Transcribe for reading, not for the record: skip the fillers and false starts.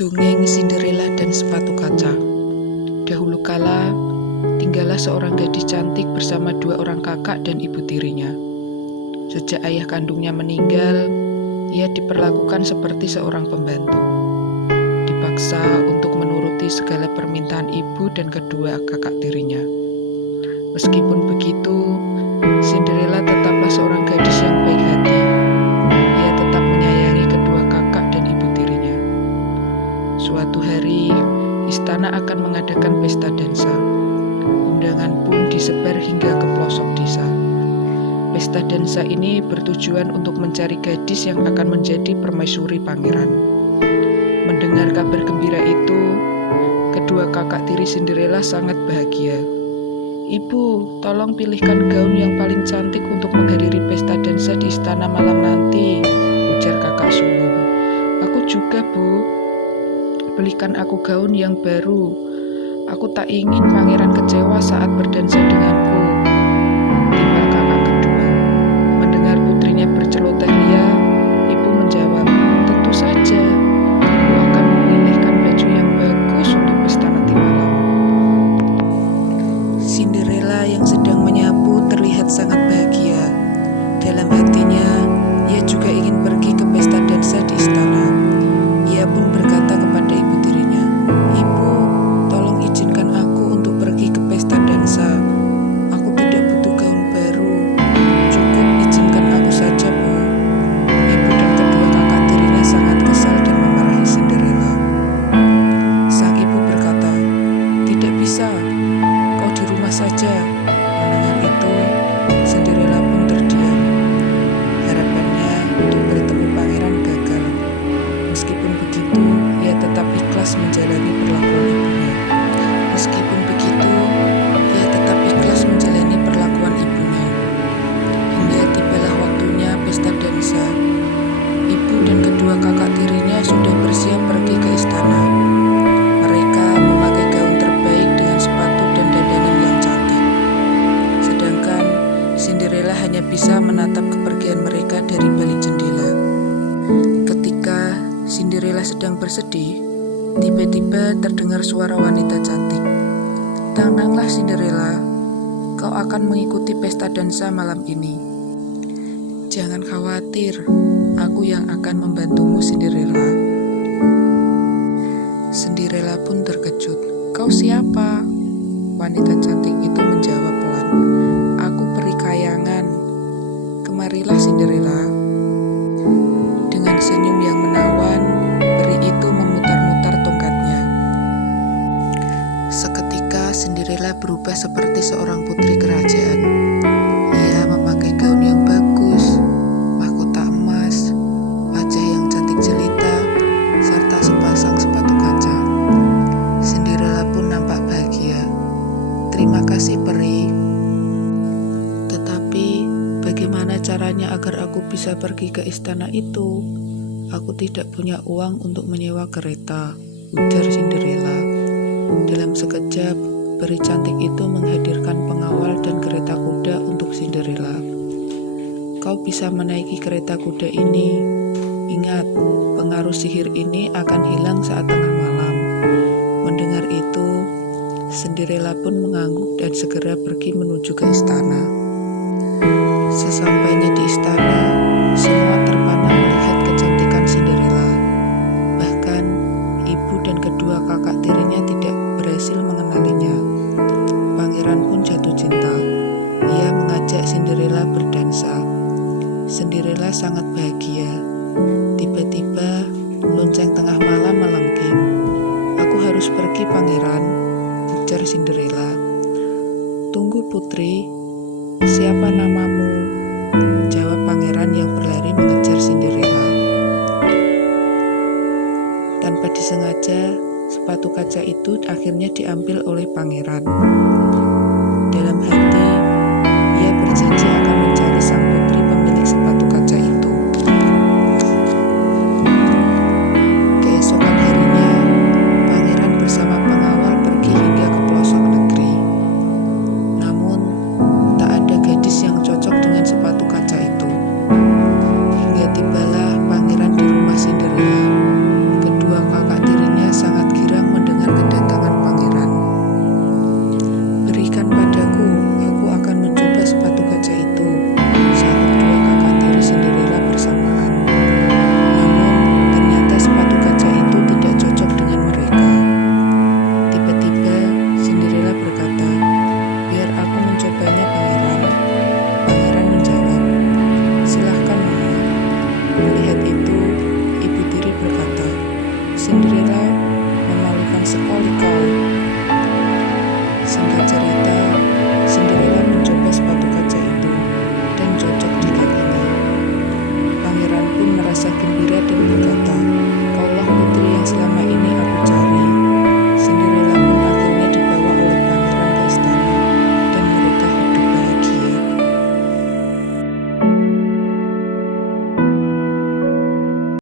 Dongeng Cinderella dan Sepatu Kaca. Dahulu kala, tinggallah seorang gadis cantik bersama dua orang kakak dan ibu tirinya. Sejak ayah kandungnya meninggal, ia diperlakukan seperti seorang pembantu. Dipaksa untuk menuruti segala permintaan ibu dan kedua kakak tirinya. Meskipun begitu, Cinderella tetaplah seorang gadis yang baik hati. Ia tetap menyayangi kedua kakak dan ibu tirinya. Suatu hari, istana akan mengadakan pesta dansa. Undangan pun disebar hingga ke pelosok desa. Pesta dansa ini bertujuan untuk mencari gadis yang akan menjadi permaisuri pangeran. Mendengar kabar gembira itu, kedua kakak tiri Cinderella sangat bahagia. "Ibu, tolong pilihkan gaun yang paling cantik untuk menghadiri pesta dansa di istana malam nanti," ujar kakak sulung. "Aku juga, Bu. Belikan aku gaun yang baru. Aku tak ingin pangeran kecewa saat berdansa denganku," timbal kakak kedua. Mendengar putrinya berceloteh ria, ibu menjawab, "Tentu saja. Ibu akan memilihkan baju yang bagus untuk pesta nanti malam." Cinderella yang sedang menyapu terlihat sangat bahagia. Dalam hatinya, ia juga ingin pergi ke pesta dansa di istana. Ia pun berkata kepada ibu tirinya, "Ibu, tolong izinkan aku untuk pergi ke pesta dansa. Aku tidak butuh gaun baru. Cukup izinkan aku saja, Bu." Ibu dan kedua kakak tirinya sangat kesal dan memarahi Cinderella. Sang ibu berkata, "Tidak bisa. Kau di rumah saja." Mendengar itu, Cinderella pun terdiam. Harapannya untuk bertemu pangeran gagal. Meskipun begitu, ia tetap ikhlas menjalani perlakuan ibunya. Hingga tibalah waktunya pesta dansa. Ibu dan kedua kakak tirinya sudah bersiap pergi ke istana. Mereka memakai gaun terbaik dengan sepatu dan dandanan yang cantik. Sedangkan Cinderella hanya bisa menatap kepergian mereka dari balik jendela. Ketika Cinderella sedang bersedih, tiba-tiba terdengar suara wanita cantik. "Tenanglah Cinderella, kau akan mengikuti pesta dansa malam ini. Jangan khawatir, aku yang akan membantumu Cinderella." Cinderella pun terkejut. "Kau siapa?" Wanita cantik itu menjawab pelan, "Aku peri kayangan. Kemarilah Cinderella." Dengan senyum yang menawan, peri itu memutar-mutar tongkatnya. Seketika Cinderella berubah seperti seorang putri kerajaan. Ia memakai gaun yang bagus, mahkota emas, wajah yang cantik jelita, serta sepasang sepatu kaca. Cinderella pun nampak bahagia. "Terima kasih, peri. Tetapi bagaimana caranya agar aku bisa pergi ke istana itu? Aku tidak punya uang untuk menyewa kereta," ujar Cinderella. Dalam sekejap, peri cantik itu menghadirkan pengawal dan kereta kuda untuk Cinderella. "Kau bisa menaiki kereta kuda ini. Ingat, pengaruh sihir ini akan hilang saat tengah malam." Mendengar itu, Cinderella pun mengangguk dan segera pergi menuju ke istana. Sesampainya di istana, semua terpana melihat kecantikan Cinderella. Bahkan, ibu dan kedua kakak tirinya tidak berhasil mengenalinya. Pangeran pun jatuh cinta. Ia mengajak Cinderella berdansa. Cinderella sangat bahagia. Tiba-tiba, lonceng tengah malam melengking. "Aku harus pergi, pangeran," ujar Cinderella. "Tunggu, putri. Siapa namamu?" jawab pangeran yang berlari mengejar Cinderella. Tanpa disengaja, sepatu kaca itu akhirnya diambil oleh pangeran.